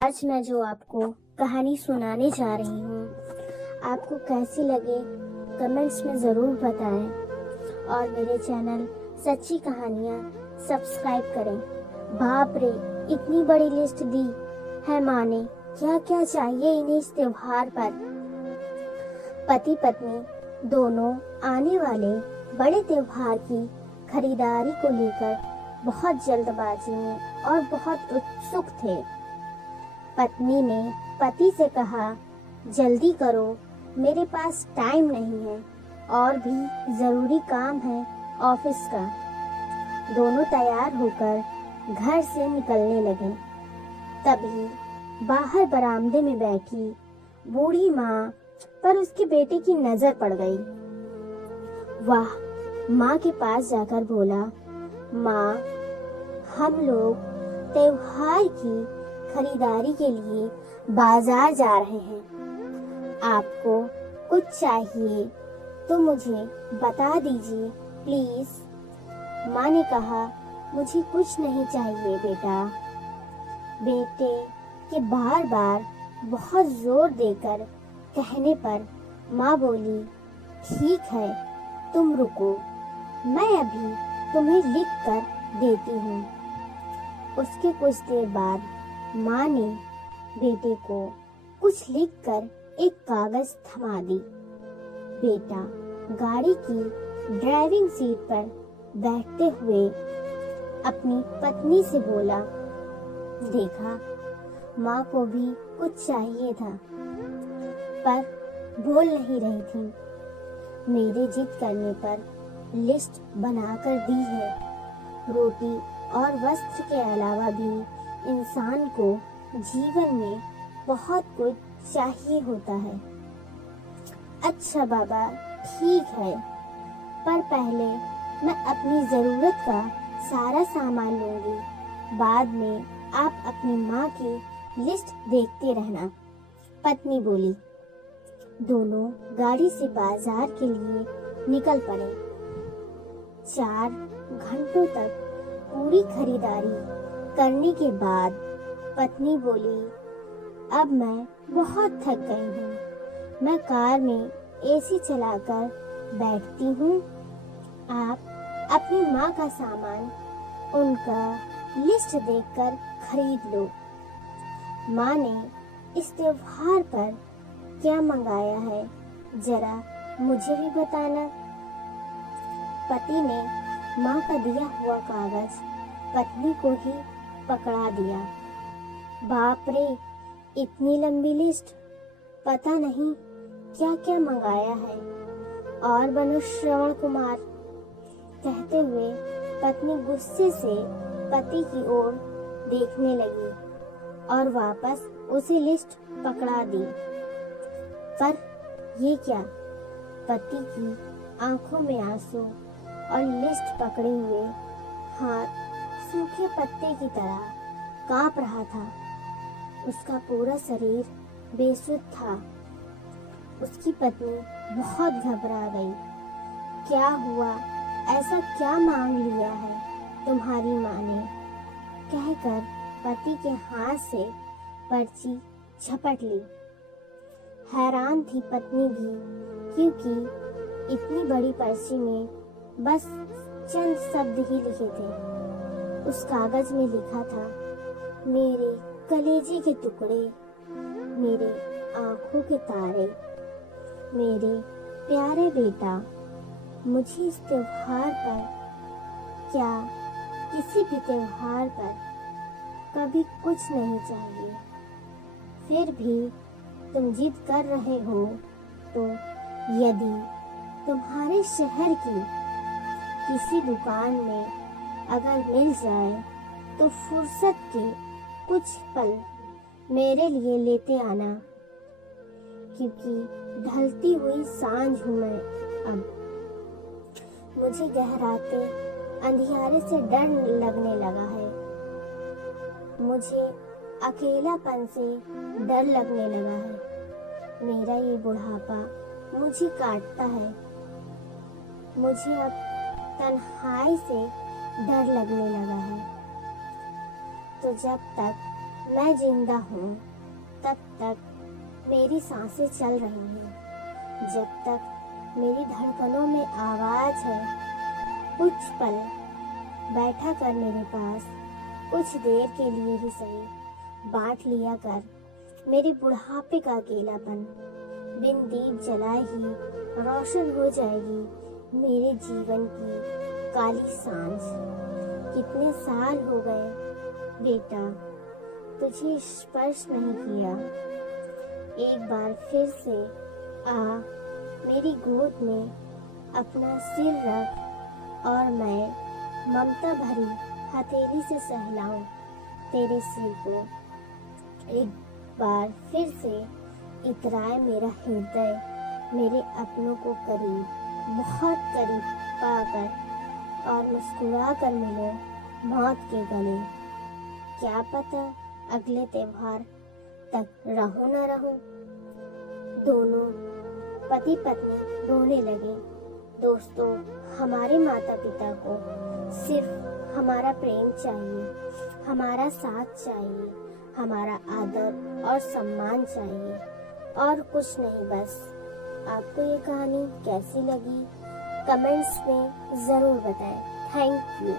आज मैं जो आपको कहानी सुनाने जा रही हूँ, आपको कैसी लगे कमेंट्स में ज़रूर बताएं और मेरे चैनल सच्ची कहानियाँ सब्सक्राइब करें। बाप रे, इतनी बड़ी लिस्ट दी है माँ ने, क्या क्या चाहिए इन्हें इस त्योहार पर। पति पत्नी दोनों आने वाले बड़े त्योहार की खरीदारी को लेकर बहुत जल्दबाजी में और बहुत उत्सुक थे। पत्नी ने पति से कहा, जल्दी करो, मेरे पास टाइम नहीं है और भी जरूरी काम है ऑफिस का। दोनों तैयार होकर घर से निकलने लगे। तभी बाहर बरामदे में बैठी बूढ़ी माँ पर उसके बेटे की नजर पड़ गई। वाह, माँ के पास जाकर बोला, माँ, हम लोग त्योहार की खरीदारी के लिए बाजार जा रहे हैं। आपको कुछ चाहिए तो मुझे बता दीजिए प्लीज। माँ ने कहा, मुझे कुछ नहीं चाहिए बेटा। बेटे के बार बार बहुत जोर देकर कहने पर माँ बोली, ठीक है, तुम रुको, मैं अभी तुम्हें लिख कर देती हूँ। उसके कुछ देर बाद माँ ने बेटे को कुछ लिखकर एक कागज थमा दी। बेटा गाड़ी की ड्राइविंग सीट पर बैठते हुए अपनी पत्नी से बोला, देखा, माँ को भी कुछ चाहिए था पर बोल नहीं रही थी। मेरे जिद करने पर लिस्ट बनाकर दी है। रोटी और वस्त्र के अलावा भी इंसान को जीवन में बहुत कुछ चाहिए होता है। अच्छा बाबा, ठीक है, पर पहले मैं अपनी जरूरत का सारा सामान लूंगी, बाद में आप अपनी माँ की लिस्ट देखते रहना, पत्नी बोली। दोनों गाड़ी से बाजार के लिए निकल पड़े। 4 घंटों तक पूरी खरीदारी करने के बाद पत्नी बोली, अब मैं बहुत थक गई हूँ, मैं कार में एसी चलाकर बैठती हूँ। आप अपनी माँ का सामान उनका लिस्ट देखकर खरीद लो। माँ ने इस त्योहार पर क्या मंगाया है, जरा मुझे भी बताना। पति ने माँ का दिया हुआ कागज पत्नी को ही पकड़ा दिया। बाप रे, इतनी लंबी लिस्ट, पता नहीं क्या क्या मंगाया है। और बनो श्रवण कुमार, कहते हुए पत्नी गुस्से से पति की ओर देखने लगी और वापस उसे लिस्ट पकड़ा दी। पर ये क्या? पति की आंखों में आंसू और लिस्ट पकड़े हुए हाथ सूखे पत्ते की तरह कांप रहा था। उसका पूरा शरीर बेसुध था। उसकी पत्नी बहुत घबरा गई। क्या हुआ? ऐसा क्या मांग लिया है तुम्हारी माँ ने? कहकर पति के हाथ से पर्ची झपट ली। हैरान थी पत्नी भी, क्योंकि इतनी बड़ी पर्ची में बस चंद शब्द ही लिखे थे। उस कागज में लिखा था, मेरे कलेजे के टुकड़े, मेरे आंखों के तारे, मेरे प्यारे बेटा, मुझे इस त्योहार पर, क्या किसी भी त्योहार पर, कभी कुछ नहीं चाहिए। फिर भी तुम जिद कर रहे हो, तो यदि तुम्हारे शहर की किसी दुकान में अगर मिल जाए तो फुर्सत के कुछ पल मेरे लिए लेते आना, क्योंकि ढलती हुई सांझ हूँ मैं अब। मुझे गहराते अंधियारे से डर लगने लगा है। मुझे अकेलापन से डर लगने लगा है। मेरा ये बुढ़ापा मुझे काटता है। मुझे अब तन्हाई से डर लगने लगा है। तो जब तक मैं जिंदा हूँ तब तक मेरी सांसें चल रही हैं, जब तक मेरी धड़कनों में आवाज है। कुछ पल बैठा कर मेरे पास, कुछ देर के लिए ही सही, बांट लिया कर मेरे बुढ़ापे का अकेलापन। बिन दीप जलाए ही रोशन हो जाएगी मेरे जीवन की काली सांझ। कितने साल हो गए बेटा तुझे स्पर्श नहीं किया, एक बार फिर से आ मेरी गोद में अपना सिर रख और मैं ममता भरी हथेली से सहलाऊं तेरे सिर को। एक बार फिर से इतराए मेरा हृदय मेरे अपनों को करीब, बहुत करीब पाकर और मुस्कुरा कर मिले मौत के गले। क्या पता अगले त्योहार तक रहूं न रहूं। दोनों पति पत्नी रोने लगे। दोस्तों, हमारे माता पिता को सिर्फ हमारा प्रेम चाहिए, हमारा साथ चाहिए, हमारा आदर और सम्मान चाहिए, और कुछ नहीं। बस आपको ये कहानी कैसी लगी कमेंट्स में ज़रूर बताएं। Thank you.